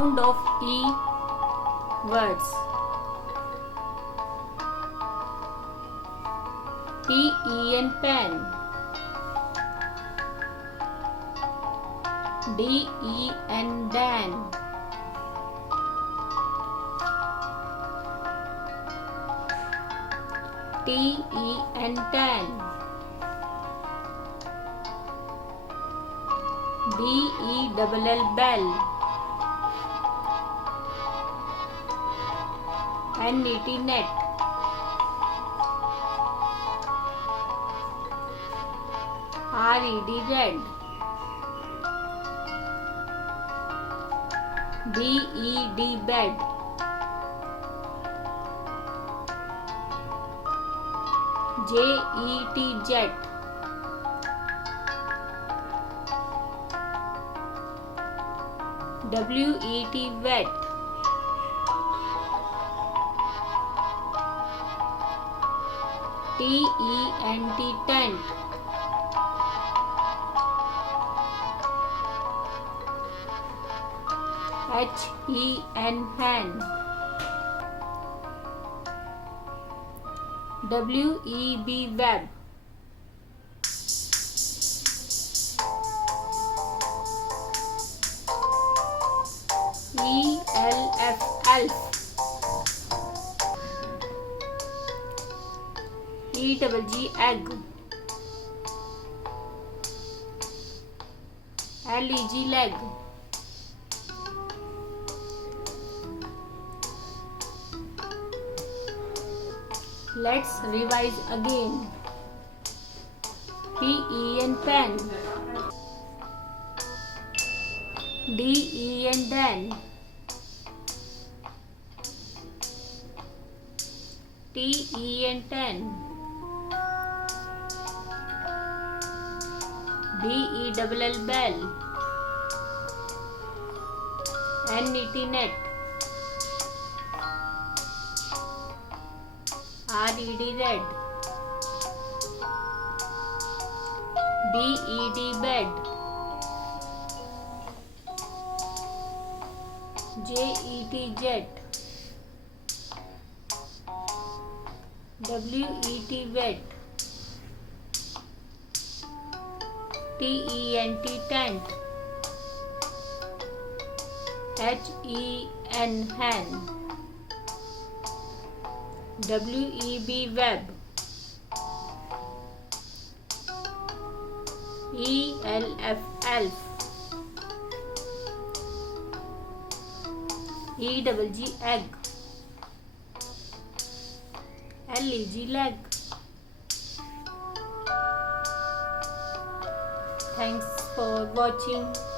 Sound of E words. Pen pen. Den dan. Ten tan. Bell bell. Net net. Red red. Bed bed. Jet jet. Wet wet. Tent tent. Hen hen. Web web. Elf elf. Egg egg. Leg. Let's revise again. Pen pen. Den dan. Ten ten. Bell bell. Net net. Red red. Bed bed. Jet jet. Wet wet. Tent tent. Hen hen. Web web. Elf elf. Egg egg. Leg. Thanks for watching.